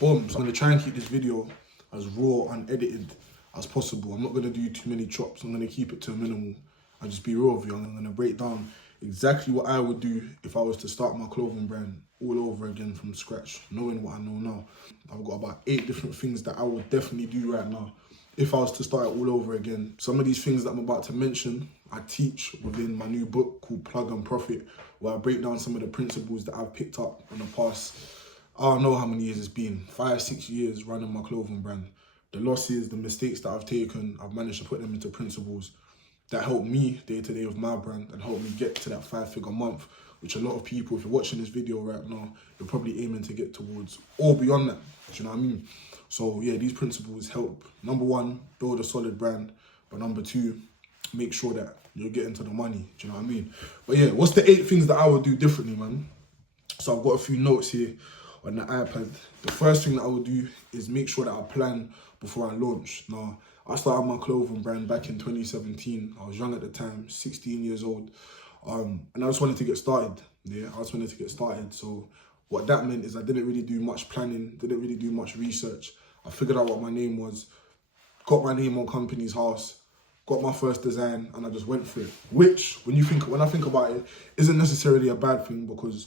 Boom. So I'm gonna try and keep this video as raw, unedited as possible. I'm not gonna do too many chops. I'm gonna keep it to a minimal and just be real with you. I'm gonna break down exactly what I would do if I was to start my clothing brand all over again from scratch, knowing what I know now. I've got about 8 different things that I would definitely do right now if I was to start it all over again. Some of these things that I'm about to mention, I teach within my new book called Plug and Profit, where I break down some of the principles that I've picked up in the past, I don't know how many years it's been, 5, 6 years running my clothing brand. The losses, the mistakes that I've taken, I've managed to put them into principles that help me day to day with my brand and help me get to that 5-figure month, which a lot of people, if you're watching this video right now, you're probably aiming to get towards or beyond that. Do you know what I mean? So yeah, these principles help. Number 1, build a solid brand. But number 2, make sure that you're getting to the money. Do you know what I mean? But yeah, what's the 8 things that I would do differently, man? So I've got a few notes here on the iPad. The first thing that I would do is make sure that I plan before I launch. Now, I started my clothing brand back in 2017. I was young at the time, 16 years old. And I just wanted to get started. Yeah, I just wanted to get started. So what that meant is I didn't really do much planning, didn't really do much research. I figured out what my name was, got my name on Companies House, got my first design, and I just went for it. Which, when I think about it, isn't necessarily a bad thing, because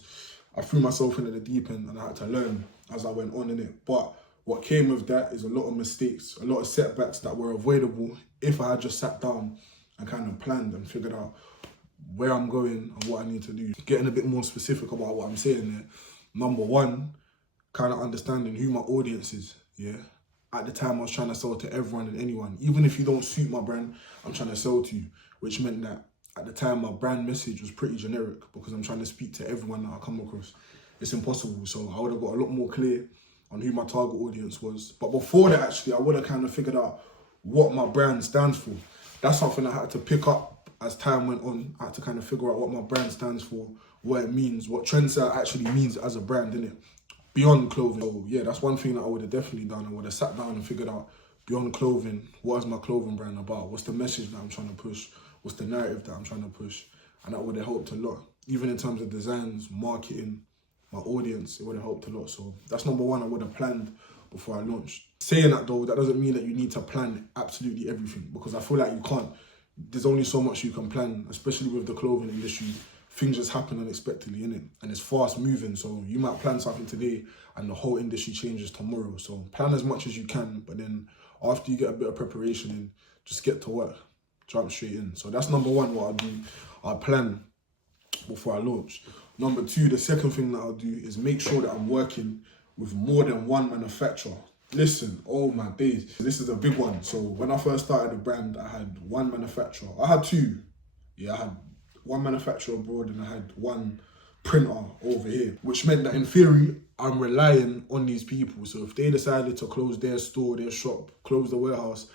I threw myself into the deep end and I had to learn as I went on in it. But what came with that is a lot of mistakes, a lot of setbacks that were avoidable if I had just sat down and kind of planned and figured out where I'm going and what I need to do. Getting a bit more specific about what I'm saying there. Number 1, kind of understanding who my audience is, yeah? At the time, I was trying to sell to everyone and anyone. Even if you don't suit my brand, I'm trying to sell to you, which meant that at the time, my brand message was pretty generic because I'm trying to speak to everyone that I come across. It's impossible. So I would have got a lot more clear on who my target audience was. But before that, actually, I would have kind of figured out what my brand stands for. That's something I had to pick up as time went on. I had to kind of figure out what my brand stands for, what it means, what Trendsetter actually means as a brand, innit? Beyond clothing. So yeah, that's one thing that I would have definitely done. I would have sat down and figured out, beyond clothing, what is my clothing brand about? What's the message that I'm trying to push? What's the narrative that I'm trying to push? And that would have helped a lot. Even in terms of designs, marketing, my audience, it would have helped a lot. So that's number 1, I would have planned before I launched. Saying that though, that doesn't mean that you need to plan absolutely everything, because I feel like you can't. There's only so much you can plan, especially with the clothing industry. Things just happen unexpectedly, innit? And it's fast moving, so you might plan something today and the whole industry changes tomorrow. So plan as much as you can, but then after you get a bit of preparation in, just get to work. Jump straight in. So that's number 1, what I'll do. I'll plan before I launch. Number 2, the second thing that I'll do is make sure that I'm working with more than one manufacturer. Listen, oh my days, this is a big one. So when I first started the brand, I had 1 manufacturer. I had 2. Yeah, I had 1 manufacturer abroad and I had 1 printer over here, which meant that in theory, I'm relying on these people. So if they decided to close their store, their shop, close the warehouse,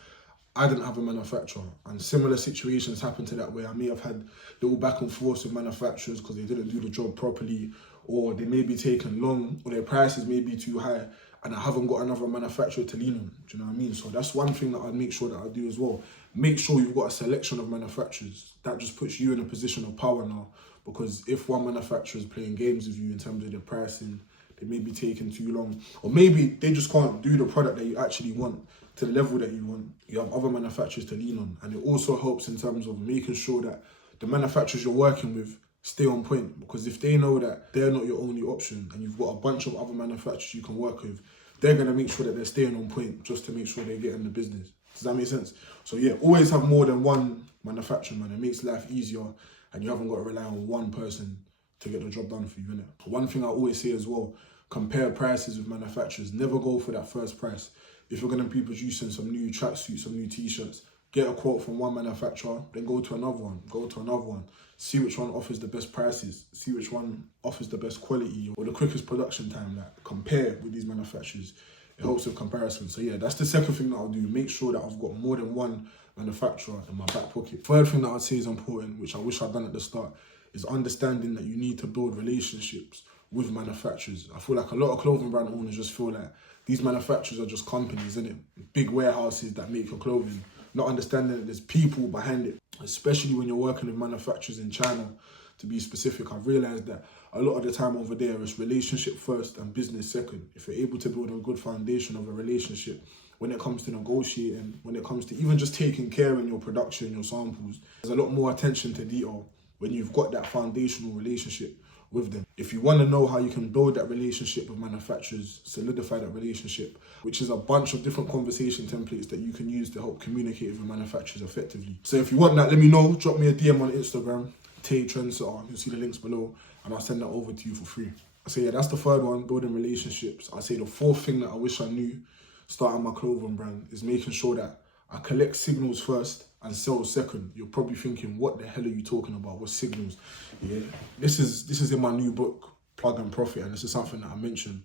I didn't have a manufacturer. And similar situations happen to that, where I may have had little back and forth with manufacturers because they didn't do the job properly, or they may be taking long, or their prices may be too high, and I haven't got another manufacturer to lean on. Do you know what I mean? So that's one thing that I'd make sure that I do as well. Make sure you've got a selection of manufacturers. That just puts you in a position of power now, because if one manufacturer is playing games with you in terms of their pricing, they may be taking too long, or maybe they just can't do the product that you actually want to the level that you want. You have other manufacturers to lean on. And it also helps in terms of making sure that the manufacturers you're working with stay on point, because if they know that they're not your only option and you've got a bunch of other manufacturers you can work with, they're going to make sure that they're staying on point just to make sure they get in the business. Does that make sense? So yeah, always have more than one manufacturer, man. It makes life easier and you haven't got to rely on one person to get the job done for you, innit? One thing I always say as well, compare prices with manufacturers. Never go for that first price. If you're going to be producing some new tracksuits, some new t-shirts, get a quote from one manufacturer, then go to another one, see which one offers the best prices, see which one offers the best quality or the quickest production time. Like, compare with these manufacturers. It helps with comparison. So yeah, that's the second thing that I'll do. Make sure that I've got more than one manufacturer in my back pocket. Third thing that I'd say is important, which I wish I'd done at the start, is understanding that you need to build relationships with manufacturers. I feel like a lot of clothing brand owners just feel like these manufacturers are just companies, innit? Big warehouses that make your clothing. Not understanding that there's people behind it, especially when you're working with manufacturers in China. To be specific, I've realized that a lot of the time over there, it's relationship first and business second. If you're able to build a good foundation of a relationship, when it comes to negotiating, when it comes to even just taking care in your production, your samples, there's a lot more attention to detail when you've got that foundational relationship with them. If you want to know how you can build that relationship with manufacturers, solidify that relationship, which is a bunch of different conversation templates that you can use to help communicate with your manufacturers effectively. So if you want that, let me know. Drop me a DM on Instagram, Tay Trendsetter. You'll see the links below, and I'll send that over to you for free. So yeah, that's the third one, building relationships. I'd say the fourth thing that I wish I knew starting my clothing brand is making sure that I collect signals first and sell second. You're probably thinking, what the hell are you talking about? What signals? Yeah, this is in my new book, Plug and Profit, and this is something that I mentioned.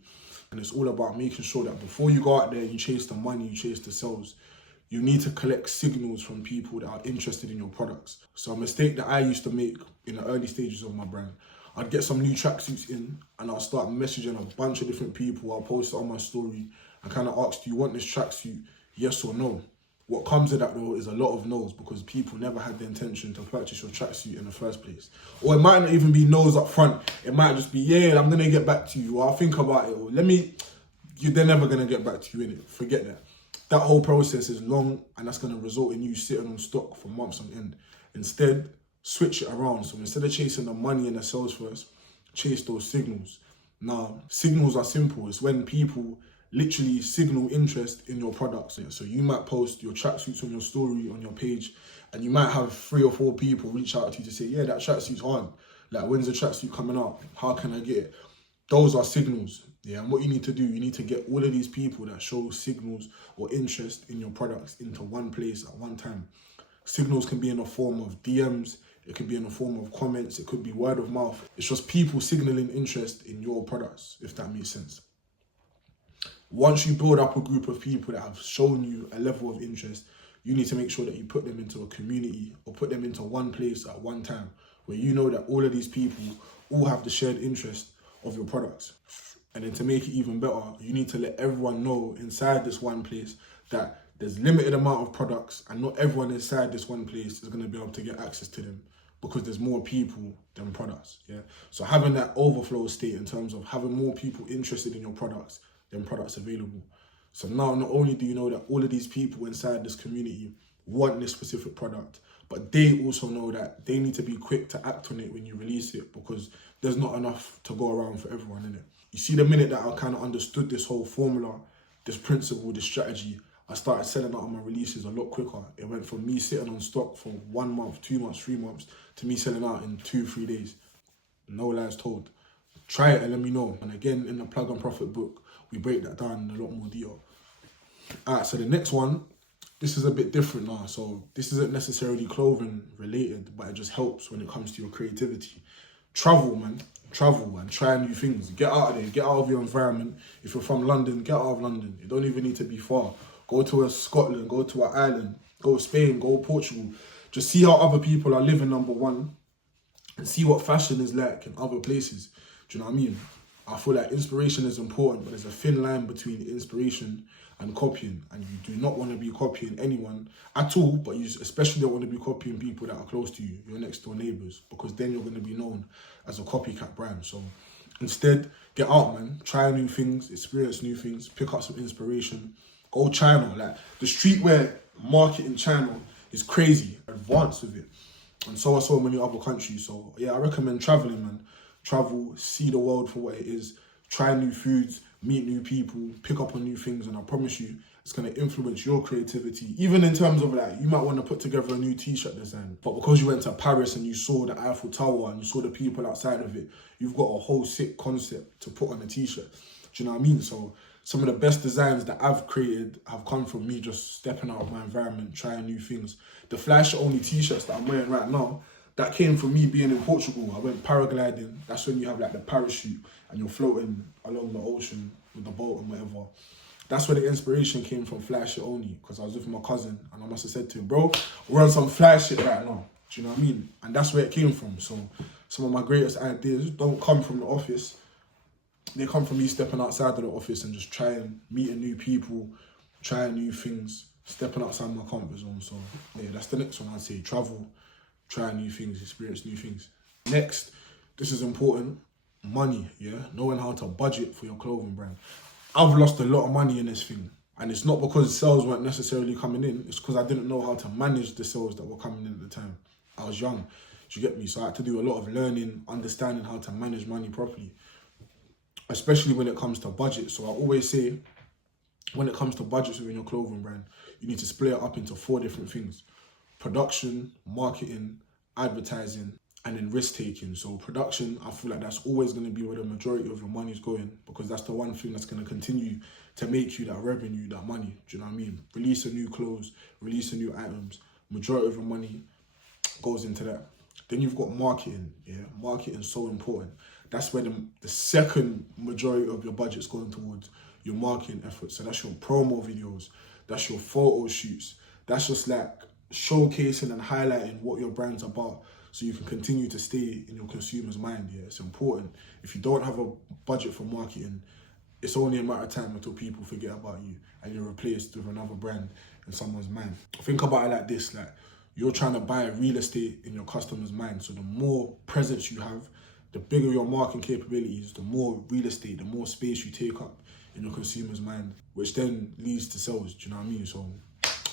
And it's all about making sure that before you go out there, you chase the money, you chase the sales, you need to collect signals from people that are interested in your products. So a mistake that I used to make in the early stages of my brand, I'd get some new tracksuits in and I'll start messaging a bunch of different people. I'll post it on my story and kind of ask, do you want this tracksuit? Yes or no? What comes with that though is a lot of no's, because people never had the intention to purchase your tracksuit in the first place. Or it might not even be no's up front. It might just be, yeah, I'm gonna get back to you, or I'll think about it, or they're never gonna get back to you, innit? Forget that. That whole process is long, and that's gonna result in you sitting on stock for months on end. Instead, switch it around. So instead of chasing the money and the sales first, chase those signals. Now, signals are simple. It's when people literally signal interest in your products. So you might post your tracksuits on your story, on your page, and you might have 3 or 4 people reach out to you to say, yeah, that tracksuit's hard. Like, when's the tracksuit coming out? How can I get it? Those are signals. Yeah, and what you need to do, you need to get all of these people that show signals or interest in your products into one place at one time. Signals can be in the form of DMs, it could be in the form of comments, it could be word of mouth. It's just people signaling interest in your products, if that makes sense. Once you build up a group of people that have shown you a level of interest, you need to make sure that you put them into a community or put them into one place at one time, where you know that all of these people all have the shared interest of your products. And then to make it even better, you need to let everyone know inside this one place that there's limited amount of products, and not everyone inside this one place is going to be able to get access to them, because there's more people than products. Yeah. So having that overflow state in terms of having more people interested in your products than products available. So now not only do you know that all of these people inside this community want this specific product, but they also know that they need to be quick to act on it when you release it, because there's not enough to go around for everyone, innit? You see, the minute that I kind of understood this whole formula, this principle, this strategy, I started selling out on my releases a lot quicker. It went from me sitting on stock for 1 month, 2 months, 3 months, to me selling out in 2-3 days. No lies told. Try it and let me know. And again, in the Plug and Profit book, we break that down in a lot more detail. Alright, so the next one, this is a bit different now. So this isn't necessarily clothing related, but it just helps when it comes to your creativity. Travel, man. Travel and try new things. Get out of there. Get out of your environment. If you're from London, get out of London. You don't even need to be far. Go to Scotland, go to an island, go Spain, go Portugal. Just see how other people are living, number one, and see what fashion is like in other places. Do you know what I mean? I feel like inspiration is important, but there's a thin line between inspiration and copying, and you do not want to be copying anyone at all, but you especially don't want to be copying people that are close to you, your next door neighbours, because then you're going to be known as a copycat brand. So instead, get out, man. Try new things, experience new things, pick up some inspiration. Go China. Like, the streetwear market in China is crazy, advanced with it, and so are so many other countries. So yeah, I recommend traveling, man. Travel, see the world for what it is, try new foods, meet new people, pick up on new things, and I promise you, it's going to influence your creativity. Even in terms of, like, you might want to put together a new t-shirt design, but because you went to Paris and you saw the Eiffel Tower and you saw the people outside of it, you've got a whole sick concept to put on a t-shirt. Do you know what I mean? So some of the best designs that I've created have come from me just stepping out of my environment, trying new things. The Flash Only t-shirts that I'm wearing right now, that came from me being in Portugal. I went paragliding. That's when you have like the parachute and you're floating along the ocean with the boat and whatever. That's where the inspiration came from, Flash It Only, because I was with my cousin and I must have said to him, bro, we're on some flash shit right now. Do you know what I mean? And that's where it came from. So some of my greatest ideas don't come from the office. They come from me stepping outside of the office and just trying, meeting new people, trying new things, stepping outside my comfort zone. So yeah, that's the next one I'd say. Travel, try new things, experience new things. Next, this is important. money, yeah? Knowing how to budget for your clothing brand. I've lost a lot of money in this thing. And it's not because sales weren't necessarily coming in, it's because I didn't know how to manage the sales that were coming in at the time. I was young, do you get me? So I had to do a lot of learning, understanding how to manage money properly, especially when it comes to budget. So I always say, when it comes to budgets within your clothing brand, you need to split it up into 4 different things: production, marketing, advertising, and then risk taking. So production, I feel like that's always going to be where the majority of your money is going, because that's the one thing that's going to continue to make you that revenue, that money. Do you know what I mean? Release a new clothes, release a new items, majority of your money goes into that. Then you've got marketing, yeah? Marketing is so important. That's where the second majority of your budget's going towards your marketing efforts. So that's your promo videos, that's your photo shoots, that's just like showcasing and highlighting what your brand's about, so you can continue to stay in your consumer's mind. Yeah, it's important. If you don't have a budget for marketing, it's only a matter of time until people forget about you and you're replaced with another brand in someone's mind. Think about it like this, like you're trying to buy real estate in your customer's mind. So the more presence you have, the bigger your marketing capabilities, the more real estate, the more space you take up in your consumer's mind, which then leads to sales. Do you know what I mean? So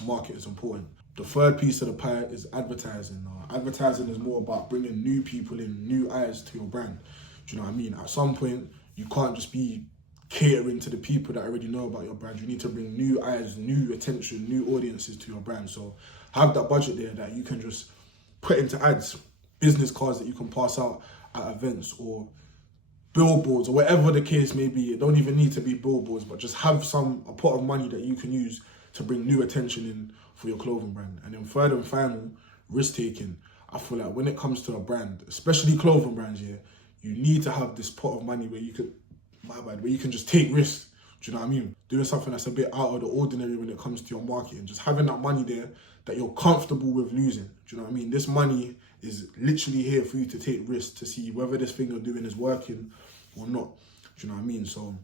market is important. The third piece of the pie is advertising. Advertising is more about bringing new people in, new eyes to your brand. Do you know what I mean? At some point, you can't just be catering to the people that already know about your brand. You need to bring new eyes, new attention, new audiences to your brand. So have that budget there that you can just put into ads, business cards that you can pass out at events, or billboards, or whatever the case may be. It don't even need to be billboards, but just have a pot of money that you can use to bring new attention in for your clothing brand. And then third and final, risk taking. I feel like when it comes to a brand, especially clothing brands, yeah, you need to have this pot of money where you could, where you can just take risks. Do you know what I mean? Doing something that's a bit out of the ordinary when it comes to your marketing. Just having that money there that you're comfortable with losing. Do you know what I mean? This money is literally here for you to take risks, to see whether this thing you're doing is working or not. Do you know what I mean? So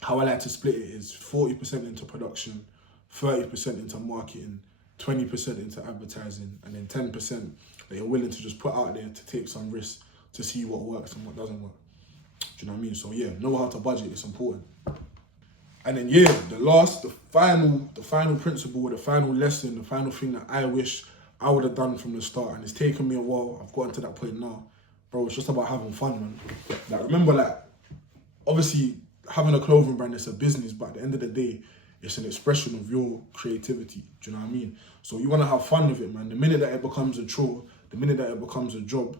how I like to split it is 40% into production, 30% into marketing, 20% into advertising, and then 10% that you're willing to just put out there to take some risks to see what works and what doesn't work. Do you know what I mean? So yeah, know how to budget, it's important. And then yeah, the final principle, the final lesson, the final thing that I wish I would have done from the start, and it's taken me a while, I've gotten to that point now, bro, it's just about having fun, man. Like, remember, like, obviously having a clothing brand, it's a business, but at the end of the day, it's an expression of your creativity. Do you know what I mean? So you want to have fun with it, man. The minute that it becomes a chore, the minute that it becomes a job,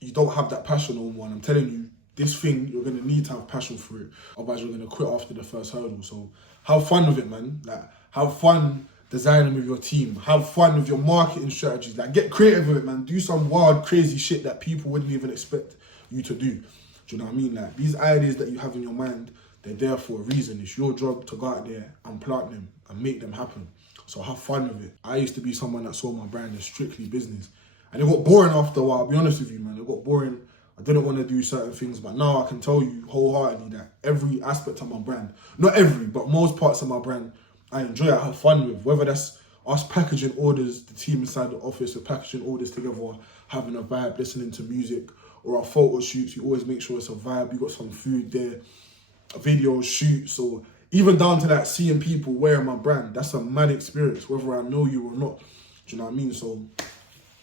you don't have that passion no more. And I'm telling you, this thing, you're going to need to have passion for it. Otherwise, you're going to quit after the first hurdle. So have fun with it, man. Like, have fun designing with your team. Have fun with your marketing strategies. Like, get creative with it, man. Do some wild, crazy shit that people wouldn't even expect you to do. Do you know what I mean? Like, these ideas that you have in your mind, they're there for a reason. It's your job to go out there and plant them and make them happen. So have fun with it. I used to be someone that saw my brand as strictly business. And it got boring after a while, I'll be honest with you, man. It got boring. I didn't want to do certain things, but now I can tell you wholeheartedly that every aspect of my brand, not every, but most parts of my brand, I enjoy, I have fun with. Whether that's us packaging orders, the team inside the office are packaging orders together, having a vibe, listening to music, or our photo shoots, you always make sure it's a vibe, you got some food there, video shoots, or even down to that seeing people wearing my brand. That's a mad experience, whether I know you or not. Do you know what I mean? So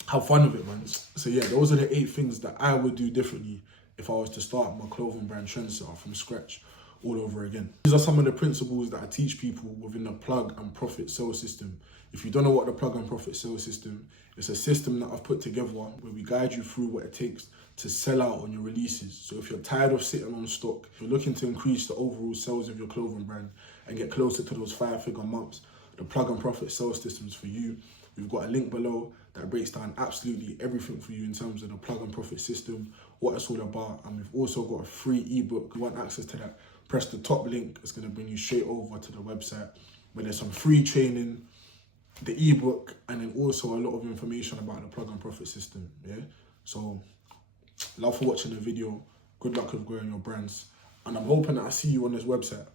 have fun with it, man. So yeah, those are the 8 things that I would do differently if I was to start my clothing brand Trendsetter from scratch all over again. These are some of the principles that I teach people within the plug and profit sales system. If you don't know what the plug and profit sales system, it's a system that I've put together where we guide you through what it takes to sell out on your releases. So if you're tired of sitting on stock, if you're looking to increase the overall sales of your clothing brand and get closer to those 5-figure months, the plug and profit sales system is for you. We've got a link below that breaks down absolutely everything for you in terms of the plug and profit system, what it's all about. And we've also got a free ebook. If you want access to that, press the top link. It's going to bring you straight over to the website where there's some free training, the ebook, and then also a lot of information about the plug and profit system. Yeah. So love for watching the video. Good luck with growing your brands. And I'm hoping that I see you on this website.